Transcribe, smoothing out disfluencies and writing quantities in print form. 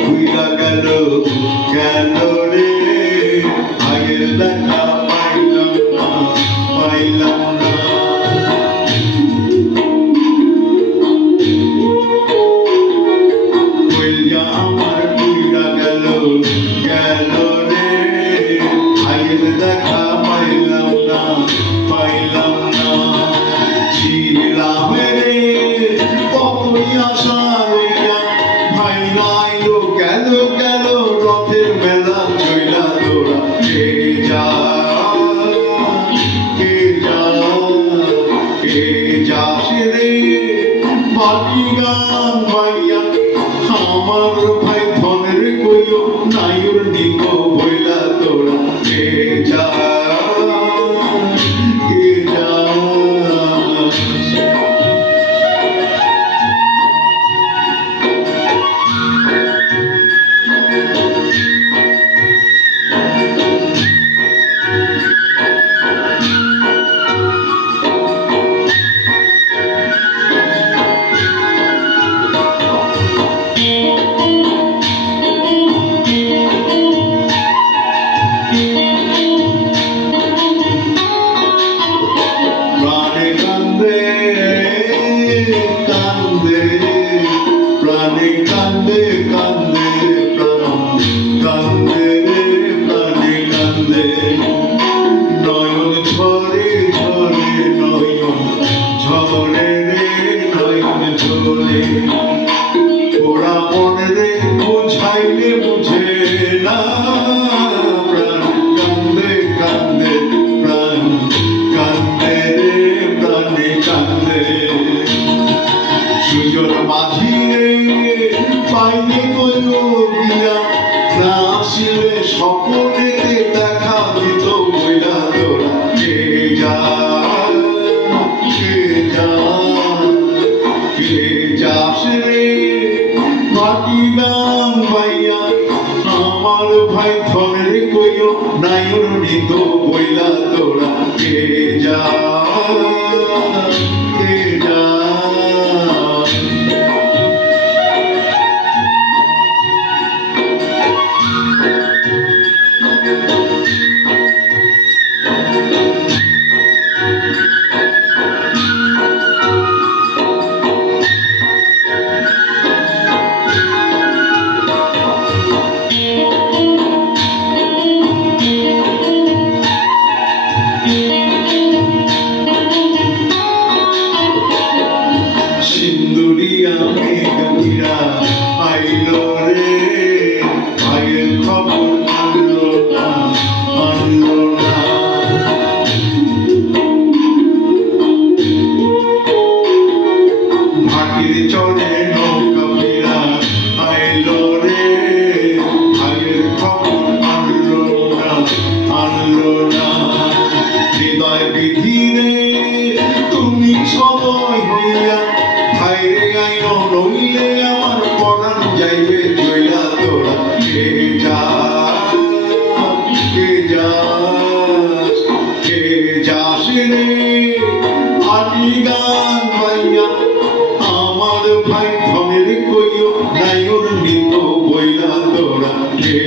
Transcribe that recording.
ভুইলা গেল কেন রে আগের দেখা পাইলাম না পাইলাম না কইলা আমার ভুইলা গেল কেন রে আগের দেখা পাইলাম না পাইলাম না ছিলাম রে কতই আশা রইয়া ভাই নাইলো গেল গেল রথের মেলা চইলা তোরা কে যা কে যা কে যাস রে মাটি গান বাইয়া আমার ভাই ধনের কইও নাইর নিকো বইলা তোরা কে যা কে যা প্রাণে কান্দে কান্দে প্রাণ কান্দে রে প্রাণে কান্দে নয়ন ঝরে ঝরে নয়ন ঝরে রে নয়ন ঝরে ওরা মনে রে বুঝাইলে বুঝে না প্রাণ কান্দে কান্দে প্রাণ কান্দে রে প্রাণে কান্দে সুজন মাঝি পাইনি কইও দিয়া না আসিলে সকলে দেখা দিত বইলা তোরা কে যা কে যা কে যাস রে মাটি গান বাইয়া আমার ভাই ধনের কইও নাইর নিত বইলা তোরা কে যা কে যা সিন্দুরিয়া মেঘা আইলো রে ভাইয়ের খবর আনলো না আনলো না ভাটির চলে নৌকা ফিরা আইলো রে ভাইয়ের খবর আনলো না আনলো না হৃদয় বিধি রে তুমি সদয় হইয়া ভাইরে গাইন নইলে আমার পরাণ যাইবে জইলা তোরা কে যা কে যাস কে যাস রে আটি গান ভাইয়া আমার ভাই ধনের কইও নাইর নিত বইলা তোরা কে